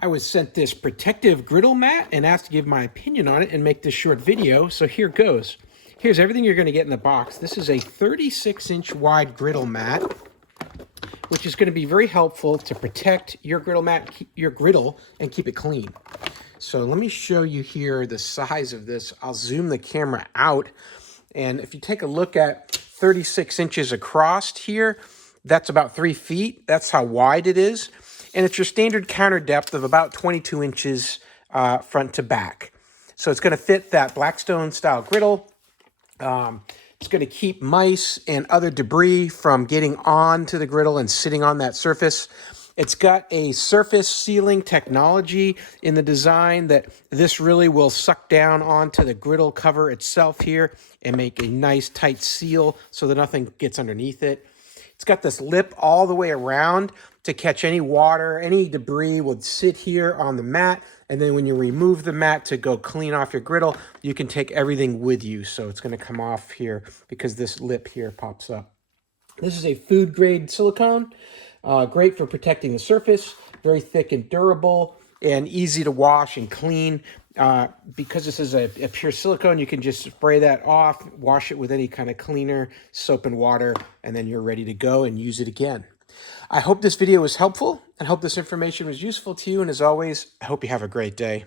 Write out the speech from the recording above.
I was sent this protective griddle mat and asked to give my opinion on it and make this short video, so here goes. Here's everything you're going to get in the box. This is a 36-inch wide griddle mat, which is going to be very helpful to protect your griddle, and keep it clean. So let me show you here the size of this. I'll zoom the camera out, and if you take a look at 36 inches across here, that's about 3 feet. That's how wide it is. And it's your standard counter depth of about 22 inches front to back. So it's going to fit that Blackstone style griddle. It's going to keep mice and other debris from getting onto the griddle and sitting on that surface. It's got a surface sealing technology in the design that this really will suck down onto the griddle cover itself here and make a nice tight seal so that nothing gets underneath it. It's got this lip all the way around to catch any water, any debris would sit here on the mat. And then when you remove the mat to go clean off your griddle, you can take everything with you. So it's going to come off here because this lip here pops up. This is a food grade silicone, great for protecting the surface, very thick and durable and easy to wash and clean. Because this is a pure silicone, you can just spray that off, wash it with any kind of cleaner, soap and water, and then you're ready to go and use it again. I hope this video was helpful and hope this information was useful to you. And as always, I hope you have a great day.